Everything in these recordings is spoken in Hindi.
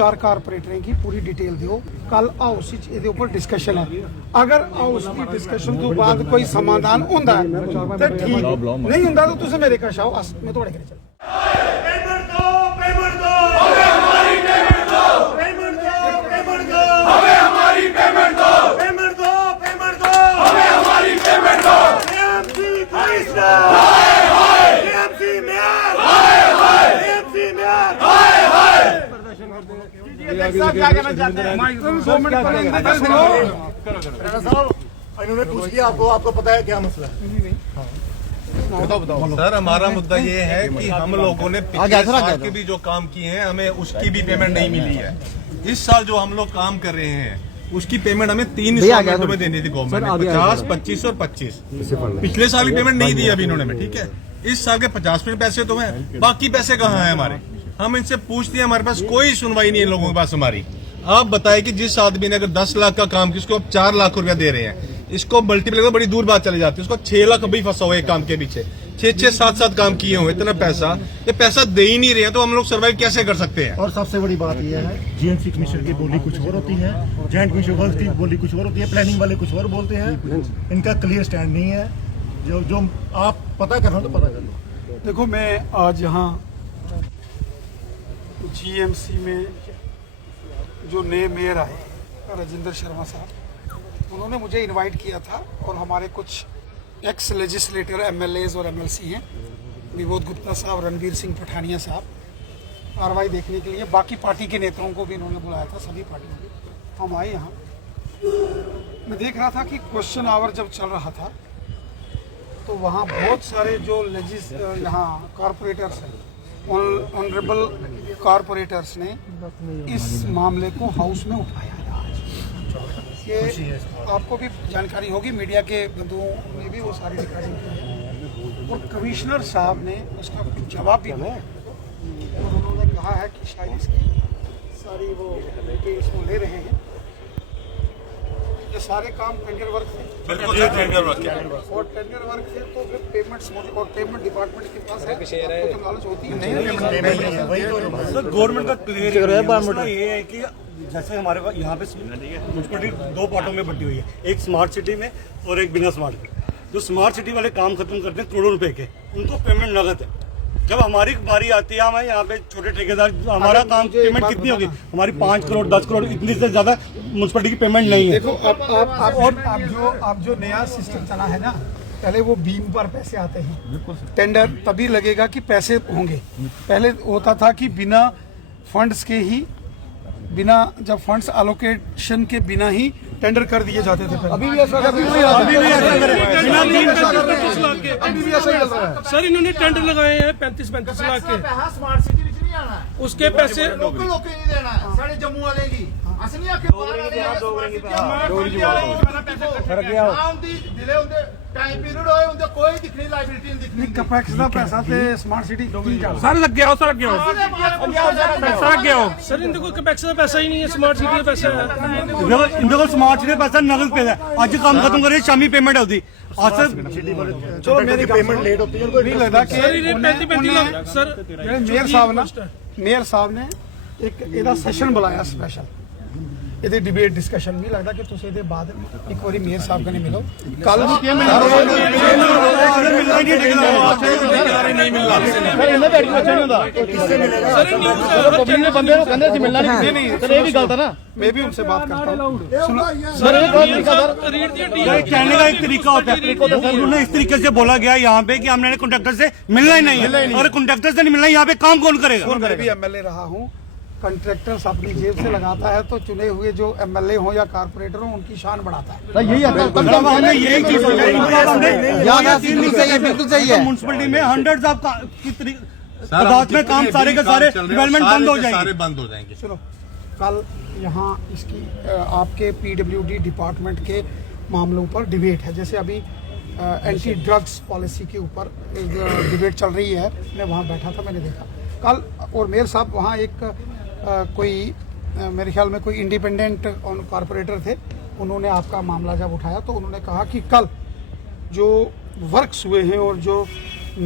4 कारपोरेटरें की पूरी डिटेल दिओ। कल हाउस ये ऊपर डिस्कशन है, अगर हाउस की डिस्कशन तो बाद कोई समाधान होंदा है तो ठीक, नहीं होंदा तो तुम मेरे कश आओ, मैं थोड़े करे चल। क्या कहना चाहते हैं? इन्होंने पूछ लिया आपको, आपको पता है क्या मसला है? बताओ। सर हमारा मुद्दा ये है कि हम लोगों ने पिछले साल के भी जो काम किए हैं हमें उसकी भी पेमेंट नहीं मिली है। इस साल जो हम लोग काम कर रहे हैं उसकी पेमेंट हमें 3 इंस्टॉलमेंटों में देनी थी गवर्नमेंट ने, 50, 25 और 25। पिछले साल की पेमेंट नहीं दी अभी इन्होंने, ठीक है। इस साल के 50% पैसे तो हैं, बाकी पैसे कहाँ हैं हमारे? हम इनसे पूछते हैं, हमारे पास कोई सुनवाई नहीं है इन लोगों के पास हमारी। आप बताएं कि जिस आदमी ने अगर 10 लाख का काम किया उसको आप 4 लाख रुपया दे रहे हैं, इसको मल्टीप्लाई तो बड़ी दूर बात चली जाती है, उसको 6 लाख अभी फंसा हुआ है काम के पीछे, 6-6, 7-7 काम किए हुए, इतना पैसा, ये पैसा दे ही नहीं रहे हैं तो हम लोग सर्वाइव कैसे कर सकते हैं? और सबसे बड़ी बात यह है, जीएमसी कमिश्नर की बोली कुछ और होती है, जॉइंट कमिश्नर की बोली कुछ और होती है, प्लानिंग वाले कुछ और बोलते हैं, इनका क्लियर स्टैंड नहीं है। जो आप पता कर रहे हो तो पता कर लो। देखो, मैं आज यहाँ जीएमसी में जो नए मेयर आए राजेंद्र शर्मा साहब, उन्होंने मुझे इनवाइट किया था और हमारे कुछ एक्स लेजिस्लेटर एमएलएज और एमएलसी हैं, विबोध गुप्ता साहब, रणवीर सिंह पठानिया साहब, कार्रवाई देखने के लिए। बाकी पार्टी के नेताओं को भी इन्होंने बुलाया था, सभी पार्टियों के। हम आए यहाँ, मैं देख रहा था कि क्वेश्चन आवर जब चल रहा था तो वहाँ बहुत सारे जो यहाँ कॉरपोरेटर्स हैं, ऑनरेबल कॉरपोरेटर्स ने इस मामले को हाउस में उठाया है आज। ये आपको भी जानकारी होगी, मीडिया के बंधुओं ने भी वो सारी रिकॉर्डिंग की है और कमिश्नर साहब ने उसका कुछ जवाब भी दिया और उन्होंने कहा है कि शायद इसकी सारी वो डिटेल्स वो ले रहे हैं। ये सारे काम टेंडर वर्क थे, बिल्कुल टेंडर वर्क है और टेंडर वर्क से तो फिर पेमेंट्स और पेमेंट डिपार्टमेंट के पास है, आपको तो नॉलेज होती है नहीं। सर गवर्नमेंट का क्लियर ये है कि जैसे हमारे पास यहाँ पे म्युनिसिपैलिटी 2 पार्टों में बटी हुई है, एक स्मार्ट सिटी में और एक बिना स्मार्ट में। जो स्मार्ट सिटी वाले काम खत्म करते हैं करोड़ों रुपए के, उनको पेमेंट नगद है। जब हमारी बारी आती है, हमें यहाँ पे छोटे ठेकेदार, हमारा काम पेमेंट कितनी होगी हमारी 5 करोड़ 10 करोड़, इतनी से ज्यादा म्युनिसिपैलिटी की पेमेंट नहीं है। देखो, अब जो नया सिस्टम चला है ना, पहले वो बीम पर पैसे आते हैं, टेंडर तभी लगेगा कि पैसे होंगे। पहले होता था कि बिना फंड्स के ही, बिना जब फंड्स एलोकेशन के बिना ही टेंडर कर दिए जाते थे। अभी भी ऐसा कर रहे हैं, सर इन्होंने टेंडर लगाए हैं 35-35 लाख के, स्मार्ट सिटी में नहीं आना, उसके पैसे लोकल नहीं देना, साढ़े जम्मू वाले की असली आके बाहर टाइम पीरियड होए उनके कोई दिखनी लाइबिलिटी नहीं दिखनी। कैपेक्स का पैसा से स्मार्ट सिटी सर लग गया हो, सर लग गया हो, पैसा लग गया हो। सर इनके कोई कैपेक्स का पैसा ही नहीं है, स्मार्ट सिटी का पैसा है। इनके को स्मार्ट सिटी पैसा नगद पैसा है, आज काम खत्म करे शामी पेमेंट होती। चलो मेरी पेमेंट लेट होती है, नहीं लगता कि सर मेयर साहब ने एक ਇਹਦਾ ਸੈਸ਼ਨ ਬੁਲਾਇਆ ਸਪੈਸ਼ਲ, ਇਹਦੇ ਡਿਬੇਟ ਡਿਸਕਸ਼ਨ ਨਹੀਂ ਲੱਗਦਾ ਕਿ ਤੁਸੀਂ ਇਹਦੇ ਬਾਅਦ ਇੱਕ ਵਾਰੀ ਮੇयर ਸਾਹਿਬ ਕਨੇ ਮਿਲੋ। ਕੱਲ ਨੂੰ ਕੀ ਮਿਲਣਾ ਨਹੀਂ ਮਿਲਣਾ ਸਰ, ਇਹਨਾਂ ਦਾ ਐਡਮਿਸ਼ਨ ਹੁੰਦਾ ਕਿਸसे मिलेगा सर, पब्लिक ने बंदे को कहने से मिलना नहीं, सर ये भी गलत है ना। मैं भी उनसे बात करता हूँ सर, कहने का एक तरीका होता है, उन्होंने इस तरीके से बोला गया यहाँ पे कि हमने कॉन्ट्रैक्टर से मिलना ही नहीं है, और कॉन्ट्रैक्टर से नहीं मिलना, यहाँ पे काम कौन करेगा? मैं भी एमएलए रहा हूँ, कंट्रैक्टर्स अपनी जेब से लगाता है तो चुने हुए जो एमएलए हो या कारपोरेटर हो उनकी शान बढ़ाता है। यही बिल्कुल सही है। म्युनिसिपैलिटी में हंड्रेड्स ऑफ तादाद में काम सारे के सारे डेवलपमेंट बंद हो जाएंगे। सुनो, कल यहाँ इसकी आपके पीडब्ल्यूडी डिपार्टमेंट के मामलों पर डिबेट है, जैसे अभी एंटी ड्रग्स पॉलिसी के ऊपर डिबेट चल रही है। मैं वहाँ बैठा था, मैंने देखा कल, और मेयर साहब वहाँ एक कोई मेरे ख्याल में कोई इंडिपेंडेंट कॉरपोरेटर थे, उन्होंने आपका मामला जब उठाया तो उन्होंने कहा कि कल जो वर्क्स हुए हैं और जो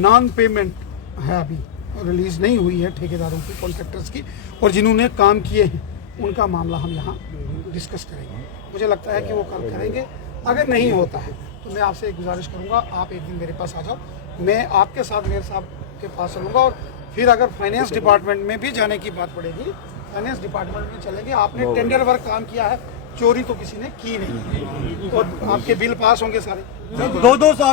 नॉन पेमेंट है अभी रिलीज नहीं हुई है ठेकेदारों की, कॉन्ट्रैक्टर्स की, और जिन्होंने काम किए हैं उनका मामला हम यहाँ डिस्कस करेंगे। मुझे लगता है कि वो कल करेंगे। अगर नहीं होता है तो मैं आपसे एक गुजारिश करूँगा, आप एक दिन मेरे पास आ जाओ, मैं आपके साथ मेयर साहब के पास चलूँगा, और फिर अगर फाइनेंस डिपार्टमेंट में भी जाने की बात पड़ेगी, फाइनेंस डिपार्टमेंट में चलेंगे। आपने टेंडर वर्क काम किया है, चोरी तो किसी ने की नहीं, और आपके बिल पास होंगे सारे। 2-2 साल